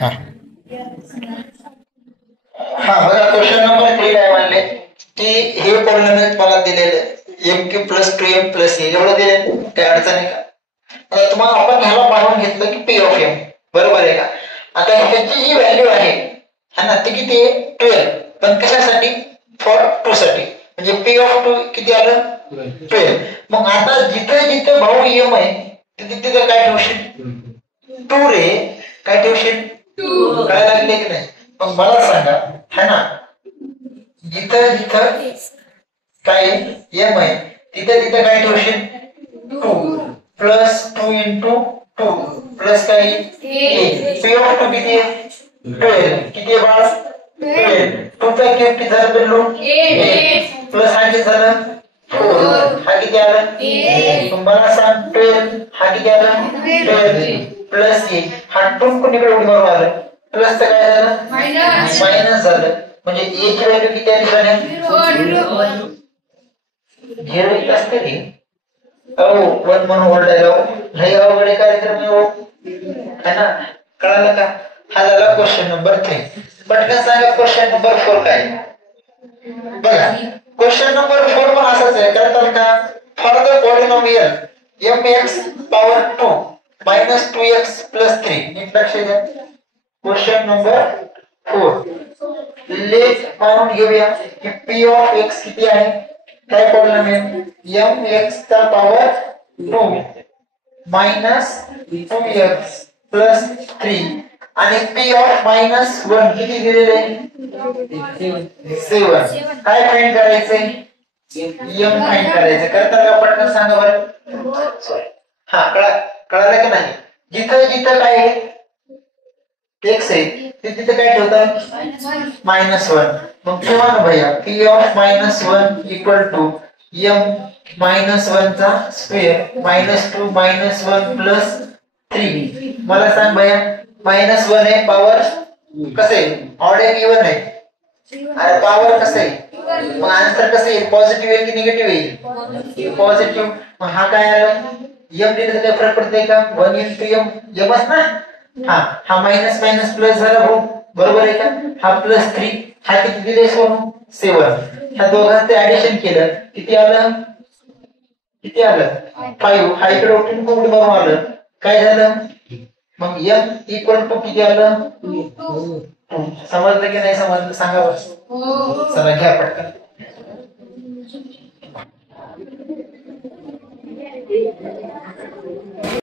हा हा बघा क्वेश्चन नंबर 3 काय म्हणले की हे पॉलिनॉमियल मला दिलेले m³ + 2m + a एवढं दिले, काय अडचण आहे का? आता तुम्हाला आपण ह्याला पाहून घेतलं की p ऑफ m बरोबर आहे का? आता ह्याची जी व्हॅल्यू आहे हा ना ती किती आहे 12, पण कशासाठी फॉर 2 साठी, म्हणजे p ऑफ 2 किती आलं 12. मग आता जिथे जिथे भाऊ m आहे तिथे तिथे काय ठेवशील 2 रे, काय ठेवशील 2, काय लागले की नाही? मग मला सांगा है ना जिथं जिथं काय m आहे तिथे तिथे काय ठेवशील 2 प्लस 2 into 2 प्लस काय p ऑफ 2 किती आहे 12, किती आहे बाळ 12, 2 चा क्यूब किती झालं बिल्लू 8 प्लस हा किती झालं 4, हा किती आला तुम्हाला सांग 12, हा किती आला 12 प्लस a, हा 2 कोणीकडे उडी मारून आलं प्लस तर काय झालं मायनस झालं, म्हणजे a ची व्हॅल्यू किती आली झाली 0 येत असते रे. अहो 1 म्हणून ओरडायला लय अवघड कार्यक्रम आहे हो, है ना? कळालं का? हा झाला क्वेश्चन नंबर 3. पटकन सांगा क्वेश्चन नंबर 4 काय? बघा क्वेश्चन नंबर 4 पण असाच आहे, करताल का for the polynomial mx power 2 minus 2x plus 3. नीट लक्ष द्या. क्वेश्चन नंबर 4 लेट मानून घेऊया की p ऑफ x किती आहे, काय पॉलिनॉमियल mx चा पॉवर 2 minus 2x plus 3 आणि p ऑफ -1 किती दिलेले आहे 7. काय फाइंड करायचंय m फाइंड करायचं, करता का पटकन सांगा बरं. हा कळालं की नाही? जिथं जिथं काय आहे x आहे तिथे काय ठेवतात -1. मग ठेवा ना भैया p of -1 equal to m -1 चा स्क्वेअर -2 -1 प्लस 3. मला सांग भैया -1 आहे पॉवर कसं आहे ऑड आहे इवन आहे, अरे पॉवर कसं आहे मग आन्सर कसं येईल पॉझिटिव्ह आहे की निगेटिव्ह येईल पॉझिटिव्ह. मग हा काय आला m दिलं तर काय फरक पडतंय का 1 into m mच ना. हा मायनस मायनस प्लस झाला भाऊ बरोबर आहे का, हा प्लस 3, हा किती दिले सोनू 7. ह्या दोघांचं ऍडिशन केलं किती आलं 5. हा इकडे उठून कोण बनवून आलं काय झालं मग m इक्वल टू किती आलं 2. समजलं की नाही समजलं सांगा बरं. चला घ्या पटकन.